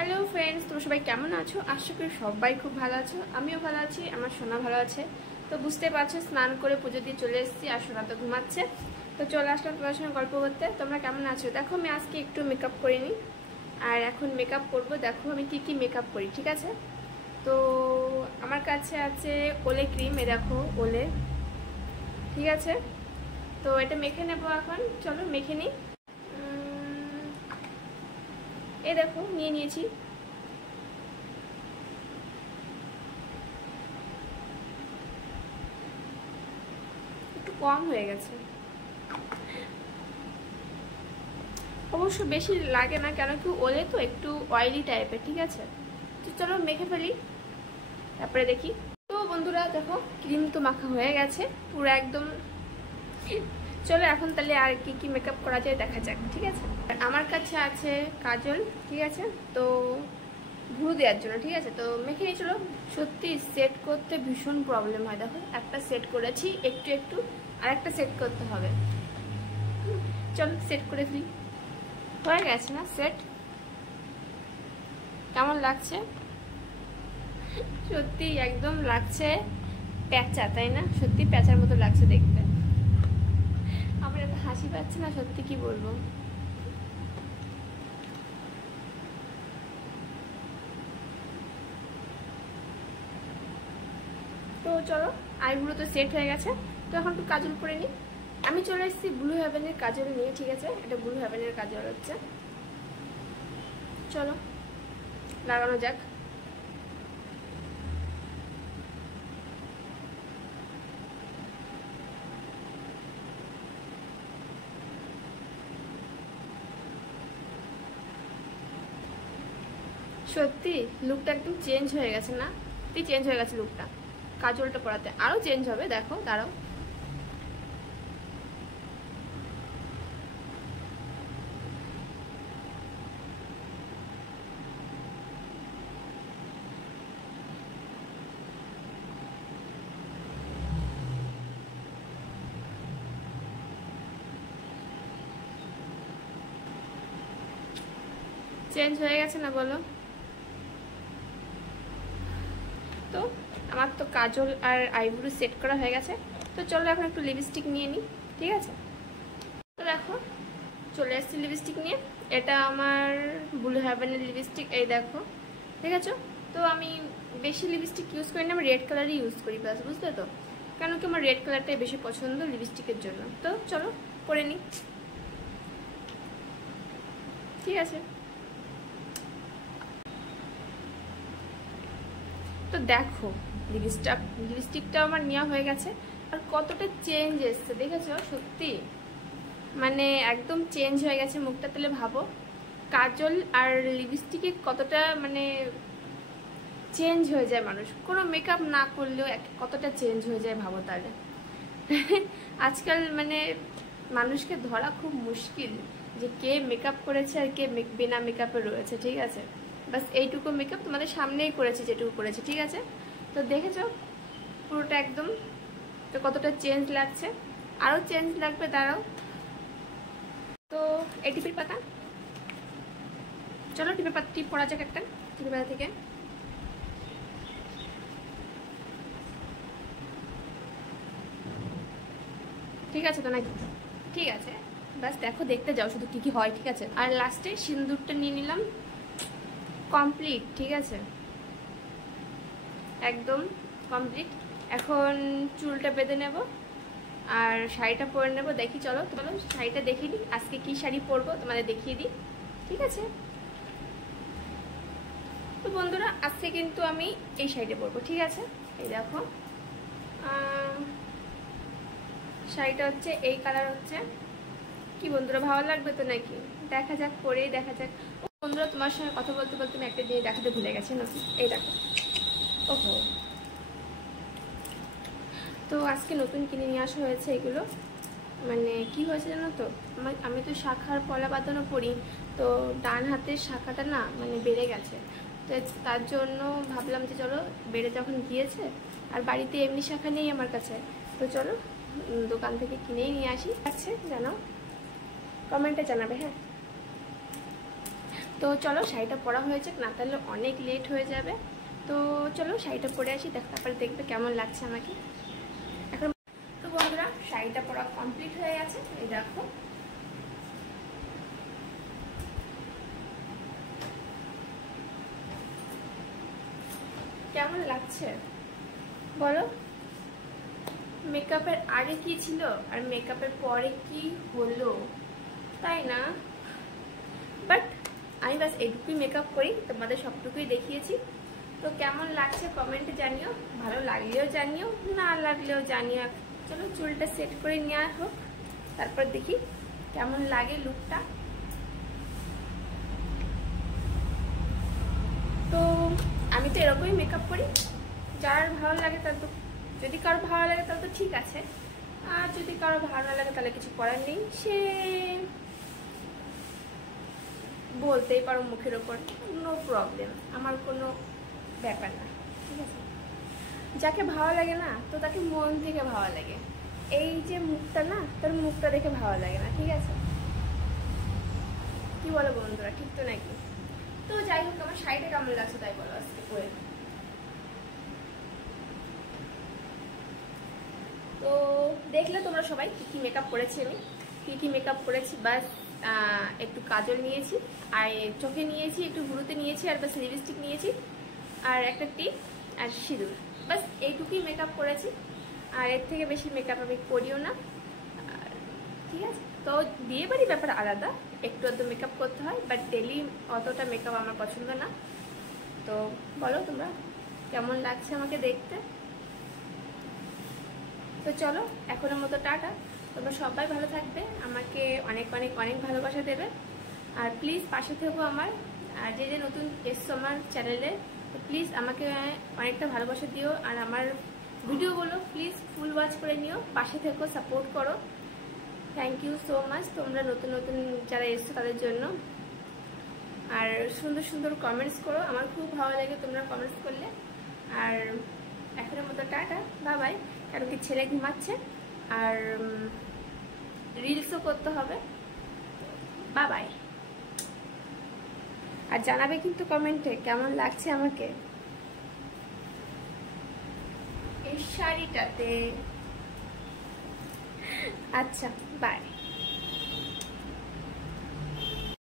Hello friends, তোমরা সবাই কেমন আছো? আশা করি সবাই খুব ভালো আছো। আমিও ভালো আছি, আমার সোনা ভালো আছে। তো বুঝতে পারছো, স্নান করে পুজো দিয়ে চলে এসেছি আর সোনা তো ঘুমাচ্ছে। তো চলে আসলাম তোমার সঙ্গে গল্প করতে। তোমরা কেমন আছো? দেখো, আমি আজকে একটু মেকআপ করিনি, আর এখন মেকআপ করব। দেখো আমি কি মেকআপ করি, ঠিক আছে? তো আমার কাছে আছে ওলে ক্রিম, এ দেখো ওলে, ঠিক আছে? তো এটা মেখে নেবো এখন, চলো মেখে নিই। এই দেখো নিয়ে নিয়েছি। একটু কম হয়ে গেছে, অবশ্য বেশি লাগে না, কেন কি ওলে তো একটু অয়েলি টাইপের, ঠিক আছে? তো চলো মেখে ফেলি, তারপরে দেখি। তো বন্ধুরা দেখো, ক্রিম তো মাখা হয়ে গেছে পুরো একদম। চলো এখন তাহলে আর কি মেকআপ করা যায় দেখা যাক, ঠিক আছে? আমার কাছে আছে কাজল, ঠিক আছে? তো ভুরু দেওয়ার জন্য, ঠিক আছে? তো মেখে নিয়ে চলো। সত্যি সেট করতে ভীষণ প্রবলেম হয়। দেখো একটা সেট করেছি, একটু আর একটা সেট করতে হবে। চলো সেট করে ফেলি। হয়ে গেছে না সেট? কেমন লাগছে? সত্যি একদম লাগছে প্যাঁচা, তাই না? সত্যি প্যাঁচার মতো লাগছে দেখতে। আমার এত হাসি পাচ্ছে না, সত্যি কি বলবো। তো চলো, আইব্রো তো সেট হয়ে গেছে, তো এখন একটু কাজল করে নিই। আমি চলে এসেছি ব্লু হেভেনের কাজল নিয়ে, ঠিক আছে? এটা ব্লু হেভেনের কাজল হচ্ছে। চলো লাগানো যাক। সত্যি লুকটা একদম চেঞ্জ হয়ে গেছে না? সত্যি চেঞ্জ হয়ে গেছে লুকটা। কাজলটা পরাতে আরো চেঞ্জ হবে, দেখো দাঁড়াও। চেঞ্জ হয়ে গেছে না বলো? তো আমার তো কাজল আর আইব্রো সেট করা হয়ে গেছে। তো চলো এখন একটু লিপস্টিক নিয়ে নিই, ঠিক আছে? তো দেখো চলে আসছি লিপস্টিক নিয়ে। এটা আমার ব্লু হেভেনের লিপস্টিক, এই দেখো, ঠিক আছে? তো আমি বেশি লিপস্টিক ইউজ করি না, আমি রেড কালারই ইউজ করি প্লাস, বুঝলে তো? কেন কি আমার রেড কালারটাই বেশি পছন্দ লিপস্টিকের জন্য। তো চলো করে নিই, ঠিক আছে? তো দেখো লিপস্টিকটা আমার নেওয়া হয়ে গেছে, আর কতটা চেঞ্জ এসছে দেখেছো? সত্যি মানে একদম চেঞ্জ হয়ে গেছে মুখটা। তাহলে ভাবো কাজল আর লিপস্টিকে কতটা মানে চেঞ্জ হয়ে যায় মানুষ, কোনো মেকআপ না করলেও কতটা চেঞ্জ হয়ে যায় ভাবো তাহলে। আজকাল মানে মানুষকে ধরা খুব মুশকিল যে কে মেকআপ করেছে আর কে বিনা মেকআপে রয়েছে, ঠিক আছে? বাস এইটুকু মেকআপ তোমাদের সামনেই করেছি, যেটুকু করেছি, ঠিক আছে? তো দেখেছো পুরোটা একদম, তো কতটা চেঞ্জ লাগছে। আরও চেঞ্জ লাগবে, দাঁড়াও। তো এই টিপের পাতা, চলো টিপের পাতা টিপ পড়া যাক একটা, টিপের পাতা থেকে। ঠিক আছে তো নাকি? ঠিক আছে, বাস দেখো দেখতে যাও শুধু কি হয়, ঠিক আছে? আর লাস্টে সিঁদুরটা নিয়ে নিলাম, কমপ্লিট, ঠিক আছে? একদম কমপ্লিট। এখন চুলটা বেঁধে নেব আর শাড়িটা পরে নেব। দেখি চলো তোমাদের শাড়িটা দেখিয়ে দিই, আজকে কি শাড়ি পরবো তোমাদের দেখিয়ে দিই, ঠিক আছে? তো বন্ধুরা আজকে কিন্তু আমি এই শাড়িটা পরবো, ঠিক আছে? এই দেখো শাড়িটা হচ্ছে এই কালার হচ্ছে। কি বন্ধুরা ভালো লাগবে তো নাকি? দেখা যাক, পরেই দেখা যাক। ও বন্ধুরা, তোমার সঙ্গে কথা বলতে বলতে আমি একটা জিনিস দেখাতে ভুলে গেছি না, এই দেখো। ওহো, তো আজকে নতুন কিনে নিয়ে আসা হয়েছে এগুলো। মানে কি হয়েছে জানো তো, আমি তো শাখার পলা বাঁধানো পড়ি, তো ডান হাতের শাখাটা না মানে বেড়ে গেছে। তো তার জন্য ভাবলাম যে চলো, বেড়ে যখন গিয়েছে আর বাড়িতে এমনি শাখা নেই আমার কাছে, তো চলো দোকান থেকে কিনেই নিয়ে আসি। আছে জানাও, কমেন্টে জানাবে, হ্যাঁ? তো চলো শাড়িটা পরা হয়েছে, না তাহলে অনেক লেট হয়ে যাবে। তো চলো শাড়িটা পরে আসি, তারপরে দেখবে কেমন লাগছে আমাকে এখন। তো বন্ধুরা শাড়িটা পরা কমপ্লিট হয়ে গেছে, এই দেখো। কেমন লাগছে বলো? মেকআপের আগে কি ছিল আর মেকআপের পরে কি হলো, তাই না? বাট আমি বাস এইটুকুই মেকআপ করি, তোমাদের সবটুকুই দেখিয়েছি। তো কেমন লাগছে কমেন্টে জানিও, ভালো লাগলেও জানিও, না লাগলেও জানিও। চলো চুলটা সেট করে নেওয়া হোক, তারপর দেখি কেমন লাগে লুকটা। তো আমি তো এরকমই মেকআপ করি, যার ভালো লাগে তার তো, যদি কারো ভালো লাগে তাহলে তো ঠিক আছে, আর যদি কারো ভালো না লাগে তাহলে কিছু করার নেই, সে বলতেই পারো মুখের ওপর, নো প্রবলেম, আমার কোনো ব্যাপার না, ঠিক আছে। যাকে ভালো লাগে না তো তাকে মন থেকে ভালো লাগে, এই যে মুখটা না, তার মুখটা দেখে ভালো লাগে না, ঠিক আছে? কি বলো বন্ধুরা, ঠিক তো নাকি? তো যাই হোক, আমার শাড়িটা কেমন লাগছে তাই বলো আজকে পরে। তো দেখলে তোমরা সবাই কি কি মেকআপ করেছি, আমি কি কি মেকআপ করেছি। বাস একটু কাজল নিয়েছি, আর চোখে নিয়েছি, একটু ভুরুতে নিয়েছি, আর বাস লিপস্টিক নিয়েছি, আর একটা টিপ, আর সিঁদুর। বাস এইটুকুই মেকআপ করেছি, আর এর থেকে বেশি মেকআপ আমি করিও না, ঠিক আছে? তো বিয়ে বাড়ির ব্যাপার আলাদা, একটু অত মেকআপ করতে হয়, বাট ডেলি অতটা মেকআপ আমার পছন্দ না। তো বলো তোমরা কেমন লাগছে আমাকে দেখতে। তো চলো এখনের মতো টাটা, তোমরা সবাই ভালো থাকবে, আমাকে অনেক অনেক অনেক ভালোবাসা দেবে, আর প্লিজ পাশে থেকো আমার। আর যে যে নতুন এসছো আমার চ্যানেলে, তো প্লিজ আমাকে অনেকটা ভালোবাসা দিও, আর আমার ভিডিওগুলো প্লিজ ফুল ওয়াচ করে নিও, পাশে থেকো, সাপোর্ট করো। থ্যাংক ইউ সো মাচ তোমরা নতুন নতুন যারা এসছো তাদের জন্য। আর সুন্দর সুন্দর কমেন্টস করো, আমার খুব ভালো লাগে তোমরা কমেন্টস করলে। আর এখনের মতো টাটা, বাই বাই। কারণ কি ছেলে ঘুমাচ্ছে, আর রিলসও করতে হবে। Bye bye. আর জানাবে কিন্তু কমেন্টে কেমন লাগছে আমাকে এই শাড়িটাতে। আচ্ছা বাই।